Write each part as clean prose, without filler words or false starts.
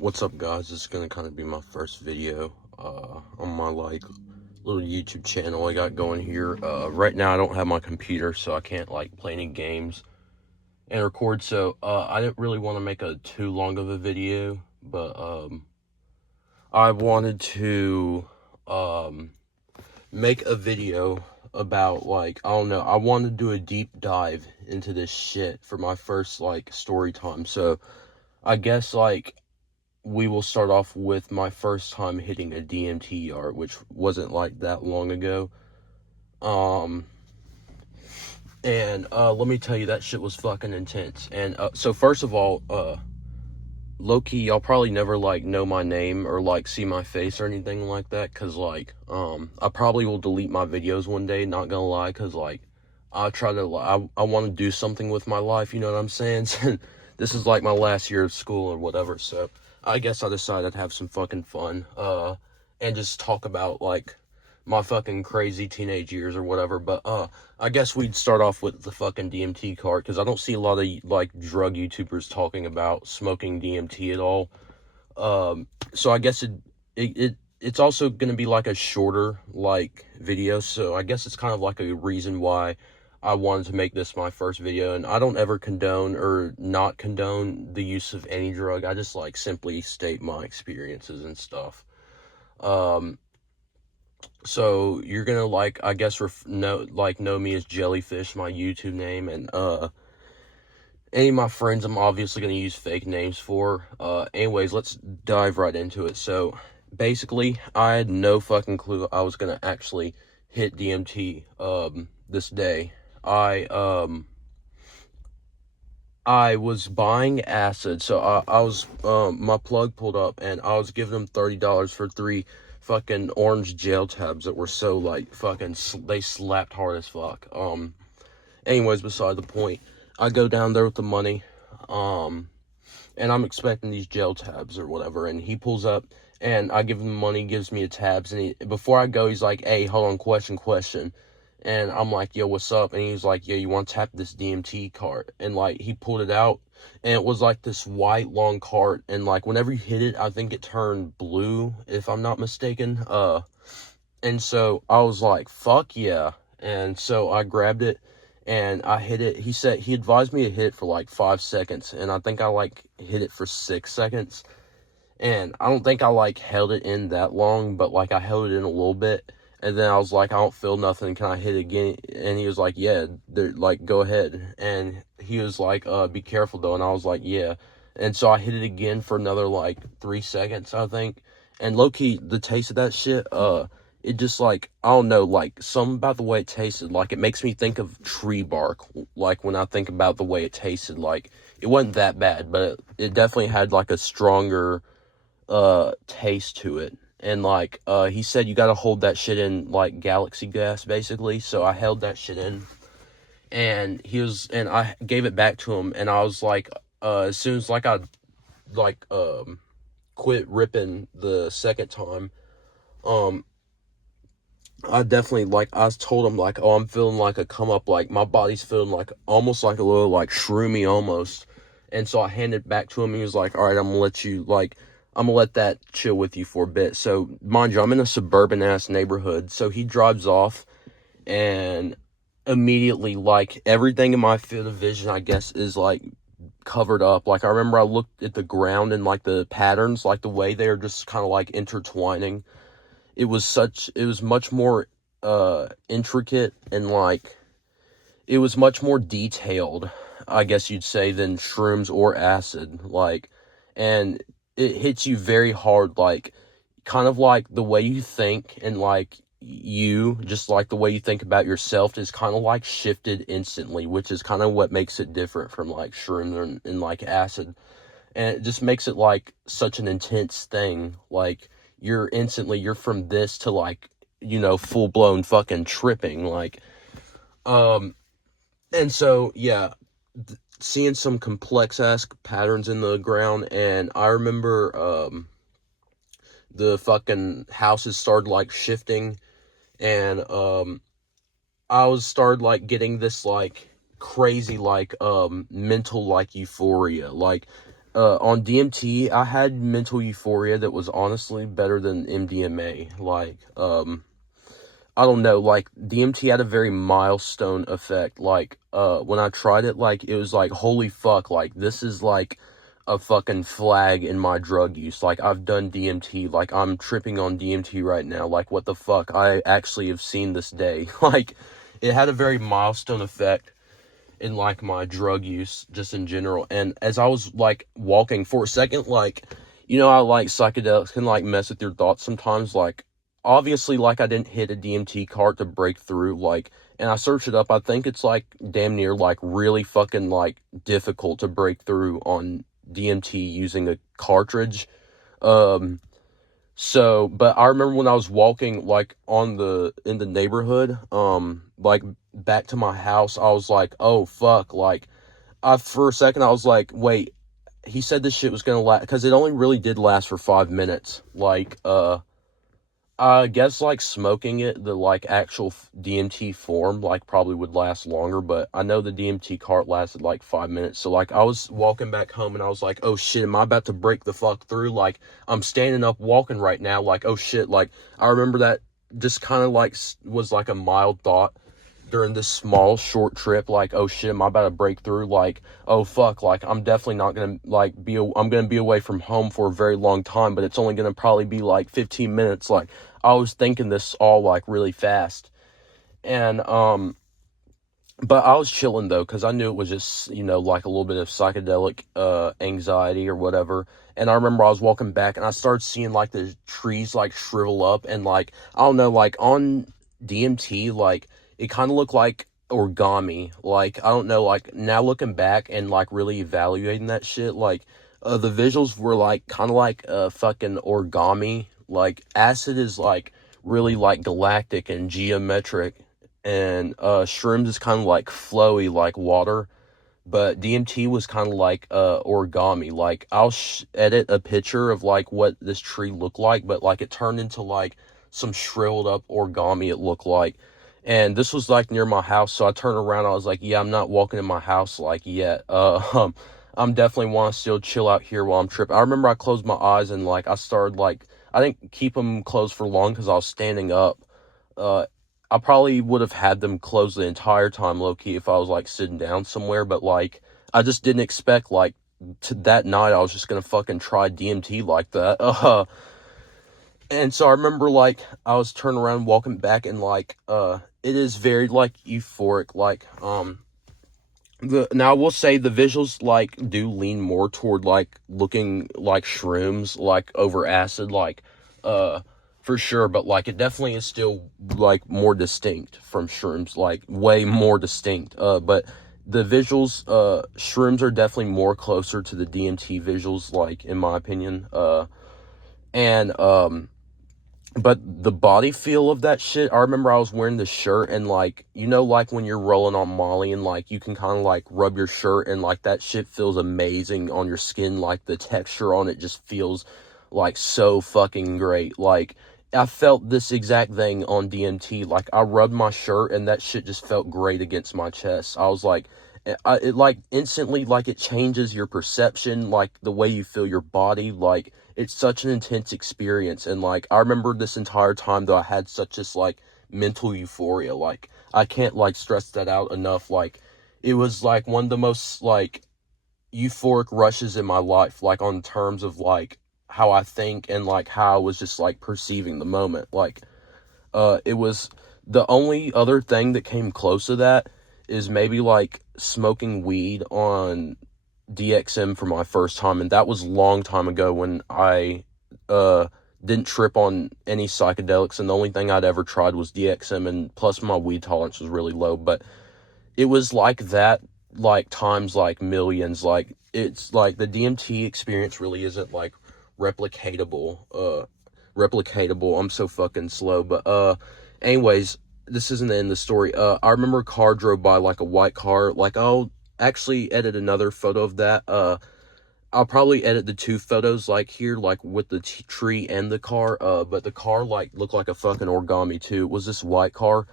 What's up, guys? This is gonna kind of be my first video on my little YouTube channel I got going here. Right now I don't have my computer, so I can't play any games and record. So I didn't really want to make a too long of a video, but I wanted to make a video about I don't know. I wanted to do a deep dive into this shit for my first story time. So I guess we will start off with my first time hitting a DMT yard, which wasn't that long ago. And let me tell you, that shit was fucking intense. And so first of all, low-key, y'all probably never know my name or see my face or anything like that, because I probably will delete my videos one day, not gonna lie, because I try to I want to do something with my life, you know what I'm saying? This is my last year of school or whatever, so I guess I decided to have some fucking fun, and just talk about my fucking crazy teenage years or whatever. But I guess we'd start off with the fucking DMT cart, because I don't see a lot of drug YouTubers talking about smoking DMT at all. So I guess it's also gonna be a shorter video, so I guess it's kind of a reason why I wanted to make this my first video. And I don't ever condone or not condone the use of any drug. I just simply state my experiences and stuff. So you're gonna I guess know me as Jellyfish, my YouTube name, and any of my friends I'm obviously gonna use fake names for. Anyways, let's dive right into it. So basically, I had no fucking clue I was gonna actually hit DMT this day. I was buying acid, so I was my plug pulled up, and I was giving them $30 for 3 fucking orange gel tabs that were so they slapped hard as fuck. Anyways, beside the point, I go down there with the money, and I'm expecting these gel tabs or whatever, and he pulls up, and I give him the money, gives me a tabs, and before I go, he's like, "Hey, hold on, question." And I'm like, "Yo, what's up?" And he's like, "Yo, you want to tap this DMT cart?" And he pulled it out, and it was this white long cart, and whenever you hit it, I think it turned blue, if I'm not mistaken. And so I was like, "Fuck yeah!" And so I grabbed it and I hit it. He advised me to hit it for 5 seconds, and I think I hit it for 6 seconds. And I don't think I held it in that long, but I held it in a little bit. And then I was like, "I don't feel nothing. Can I hit it again?" And he was like, "Yeah, go ahead." And he was like, "Be careful though." And I was like, "Yeah." And so I hit it again for another 3 seconds, I think. And low key, the taste of that shit, it just I don't know, something about the way it tasted, it makes me think of tree bark. When I think about the way it tasted, it wasn't that bad, but it definitely had a stronger taste to it. And he said you gotta hold that shit in galaxy gas, basically. So I held that shit in, and I gave it back to him, and I was as soon as I quit ripping the second time, I definitely I told him "Oh, I'm feeling a come up, my body's feeling almost a little shroomy almost." And so I handed it back to him, and he was like, "All right, I'm gonna let you I'm gonna let that chill with you for a bit." So mind you, I'm in a suburban ass neighborhood, so he drives off, and immediately everything in my field of vision, I guess, is covered up. I remember I looked at the ground, and the patterns, the way they're just kind of intertwining. It was much more intricate, and it was much more detailed, I guess you'd say, than shrooms or acid. And it hits you very hard, kind of the way you think, and you just the way you think about yourself is kind of shifted instantly, which is kind of what makes it different from shrooms and acid. And it just makes it such an intense thing. You're from this to full blown fucking tripping. And so yeah, seeing some complex ass patterns in the ground. And I remember the fucking houses started shifting, and I was started getting this crazy mental euphoria. on DMT, I had mental euphoria that was honestly better than MDMA. Like, I don't know, like, DMT had a very milestone effect. Like, when I tried it, like, it was like, holy fuck, like, this is like a fucking flag in my drug use. Like, I've done DMT, like, I'm tripping on DMT right now. Like, what the fuck? I actually have seen this day. Like, it had a very milestone effect in like my drug use just in general. And as I was like walking for a second, like, you know how like psychedelics can like mess with your thoughts sometimes. Like, obviously, like, I didn't hit a DMT cart to break through, like, and I searched it up. I think it's like damn near like really fucking like difficult to break through on DMT using a cartridge. um so, but I remember when I was walking, like, in the neighborhood, like, back to my house, I was like, oh, fuck, like, for a second, I was like, wait, he said this shit was gonna last, because it only really did last for 5 minutes, like, I guess, like, smoking it, the, like, actual DMT form, like, probably would last longer, but I know the DMT cart lasted, like, 5 minutes, so, like, I was walking back home, and I was like, oh, shit, am I about to break the fuck through? Like, I'm standing up walking right now, like, oh, shit, like, I remember that just kind of, like, was, like, a mild thought during this small, short trip, like, oh, shit, am I about to break through? Like, oh, fuck, like, I'm definitely not gonna, like, I'm gonna be away from home for a very long time, but it's only gonna probably be, like, 15 minutes, like, I was thinking this all like really fast. And but I was chilling though, because I knew it was just, like a little bit of psychedelic anxiety or whatever. And I remember I was walking back and I started seeing like the trees like shrivel up, and like, I don't know, like on DMT, like it kind of looked like origami. Like, I don't know, like now looking back and like really evaluating that shit, like the visuals were like kind of like fucking origami. Like, acid is like really like galactic and geometric, and shrooms is kind of like flowy like water, but DMT was kind of like origami. Like, I'll edit a picture of like what this tree looked like, but like it turned into like some shriveled up origami it looked like. And this was like near my house, so I turned around, I was like, yeah, I'm not walking in my house like yet. I'm definitely want to still chill out here while I'm tripping. I remember I closed my eyes and like I started like, I didn't keep them closed for long because I was standing up. uh I probably would have had them closed the entire time, low key, if I was like sitting down somewhere, but like I just didn't expect like to that night I was just gonna fucking try DMT like that. And so I remember like I was turning around walking back, and like it is very like euphoric, like now I will say the visuals like do lean more toward like looking like shrooms, like over acid, like for sure, but like it definitely is still like more distinct from shrooms, like way more distinct. But the visuals, shrooms are definitely more closer to the DMT visuals, like in my opinion. And but the body feel of that shit, I remember I was wearing this shirt, and like, like when you're rolling on Molly and like you can kind of like rub your shirt, and like that shit feels amazing on your skin, like the texture on it just feels like so fucking great. Like, I felt this exact thing on DMT. Like, I rubbed my shirt and that shit just felt great against my chest. I was like, it like instantly, like it changes your perception, like the way you feel your body. Like, it's such an intense experience. And like, I remember this entire time though, I had such this like mental euphoria. Like, I can't like stress that out enough. Like, it was like one of the most like euphoric rushes in my life, like on terms of like how I think and like how I was just like perceiving the moment. Like, it was the only other thing that came close to that is maybe like smoking weed on DXM for my first time, and that was a long time ago when I didn't trip on any psychedelics, and the only thing I'd ever tried was DXM, and plus my weed tolerance was really low. But it was like that, like times like millions. Like, it's like the DMT experience really isn't like replicatable. I'm so fucking slow. But anyways, this isn't the end of the story. I remember a car drove by, like a white car. Like, I'll actually edit another photo of that. I'll probably edit the two photos like here, like with the tree and the car. But the car like looked like a fucking origami too. It was this white car,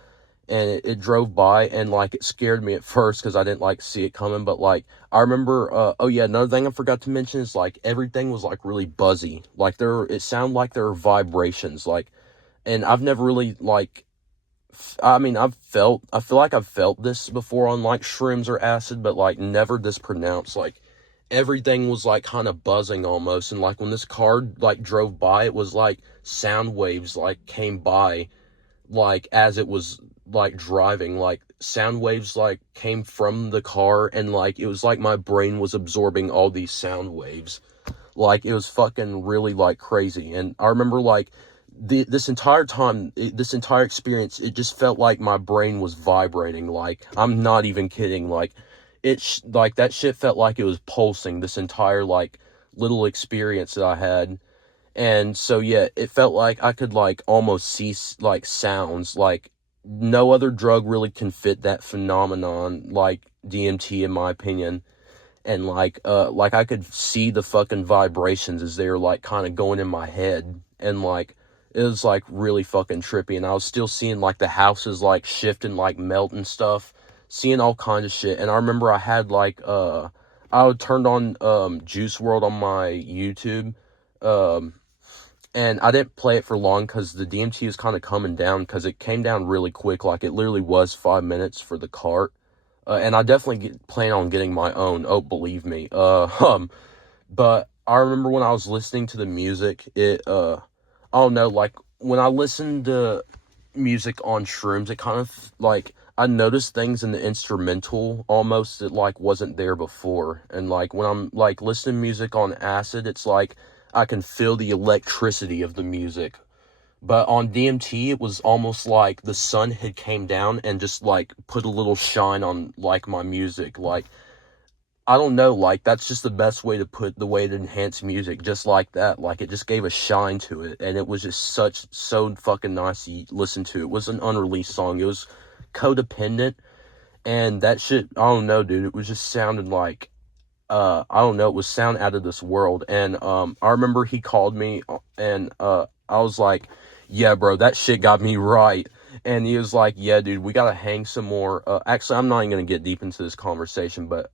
and it drove by, and like it scared me at first because I didn't like see it coming. But like I remember, oh yeah, another thing I forgot to mention is like everything was like really buzzy. Like it sounded like there were vibrations. Like, and I've never really like, I mean, I feel like I've felt this before on like shrooms or acid, but like never this pronounced. Like everything was like kind of buzzing almost, and like when this car like drove by, it was like sound waves like came by, like as it was like driving, like sound waves like came from the car, and like it was like my brain was absorbing all these sound waves. Like it was fucking really like crazy. And I remember like this entire time, this entire experience, it just felt like my brain was vibrating. Like I'm not even kidding. Like like that shit felt like it was pulsing this entire like little experience that I had. And so yeah, it felt like I could like almost see like sounds. Like no other drug really can fit that phenomenon like DMT, in my opinion. And like I could see the fucking vibrations as they were like kind of going in my head, and like it was like really fucking trippy. And I was still seeing like the houses like shift and like melt and stuff, seeing all kinds of shit. And I remember I had like I would turned on Juice World on my YouTube, um and I didn't play it for long because the DMT was kind of coming down, because it came down really quick. Like it literally was 5 minutes for the cart. And I definitely plan on getting my own. Oh, believe me. But I remember when I was listening to the music, I don't know, like when I listened to music on shrooms, it kind of like I noticed things in the instrumental almost that like wasn't there before. And like when I'm like listening to music on acid, it's like I can feel the electricity of the music. But on DMT, it was almost like the sun had came down and just like put a little shine on like my music. Like I don't know, like that's just the best way to put the way to enhance music, just like that. Like it just gave a shine to it, and it was just so fucking nice to listen to. It was an unreleased song. It was Codependent, and that shit, I don't know, dude. It was just sounding like I don't know, it was sound out of this world. And I remember he called me, and I was like, yeah, bro, that shit got me right. And he was like, yeah, dude, we gotta hang some more. Actually, I'm not even gonna get deep into this conversation, but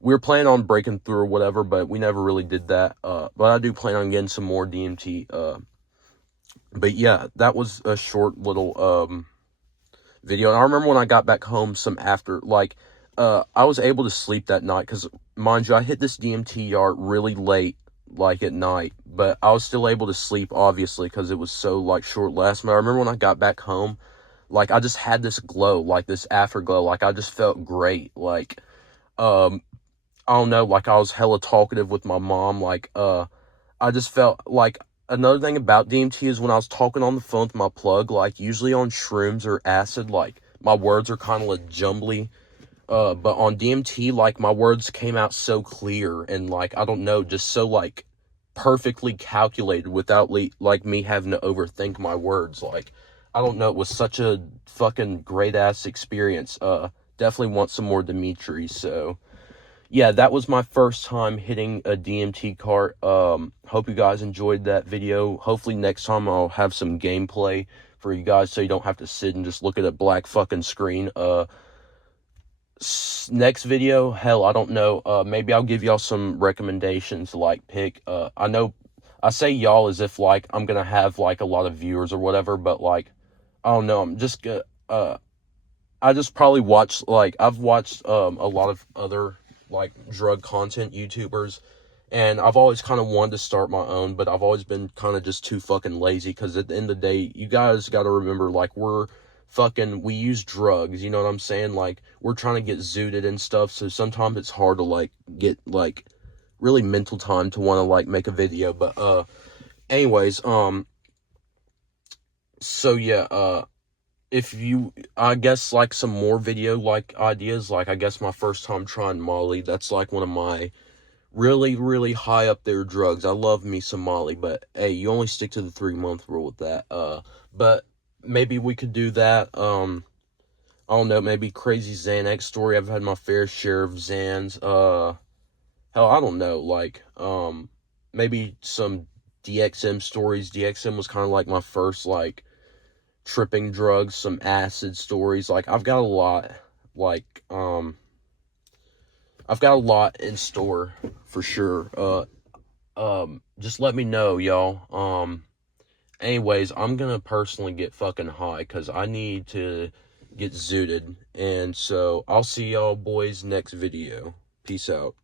we were planning on breaking through or whatever, but we never really did that. But I do plan on getting some more DMT. But yeah, that was a short little video. And I remember when I got back home some after, like, I was able to sleep that night, because mind you, I hit this DMT yard really late, like at night, but I was still able to sleep, obviously, because it was so like short lasting. But I remember when I got back home, like I just had this glow, like this afterglow, like I just felt great. Like um I don't know, like I was hella talkative with my mom. Like I just felt like, another thing about DMT is when I was talking on the phone with my plug, like usually on shrooms or acid, like my words are kind of like jumbly. But on DMT, like my words came out so clear, and like I don't know, just so like perfectly calculated without like me having to overthink my words. Like I don't know, it was such a fucking great ass experience. Definitely want some more Dimitri. So yeah, that was my first time hitting a DMT cart. Hope you guys enjoyed that video. Hopefully next time I'll have some gameplay for you guys, so you don't have to sit and just look at a black fucking screen. Next video, hell, I don't know. Maybe I'll give y'all some recommendations to like pick. I know I say y'all as if like I'm gonna have like a lot of viewers or whatever, but like I don't know. I'm just I just probably watch, like I've watched a lot of other like drug content YouTubers, and I've always kind of wanted to start my own, but I've always been kind of just too fucking lazy, because at the end of the day, you guys got to remember, like we use drugs, you know what I'm saying? Like we're trying to get zooted and stuff, so sometimes it's hard to like get like really mental time to want to like make a video. But anyways, so yeah, if you, I guess like some more video like ideas, like I guess my first time trying Molly, that's like one of my really high up there drugs. I love me some Molly, but hey, you only stick to the 3 month rule with that. But maybe we could do that. I don't know, maybe crazy Xanax story. I've had my fair share of Xans. Hell, I don't know, like maybe some DXM stories. DXM was kind of like my first like tripping drugs, some acid stories. Like, I've got a lot, like, I've got a lot in store for sure. Just let me know, y'all. Anyways, I'm gonna personally get fucking high because I need to get zooted. And so I'll see y'all boys next video. Peace out.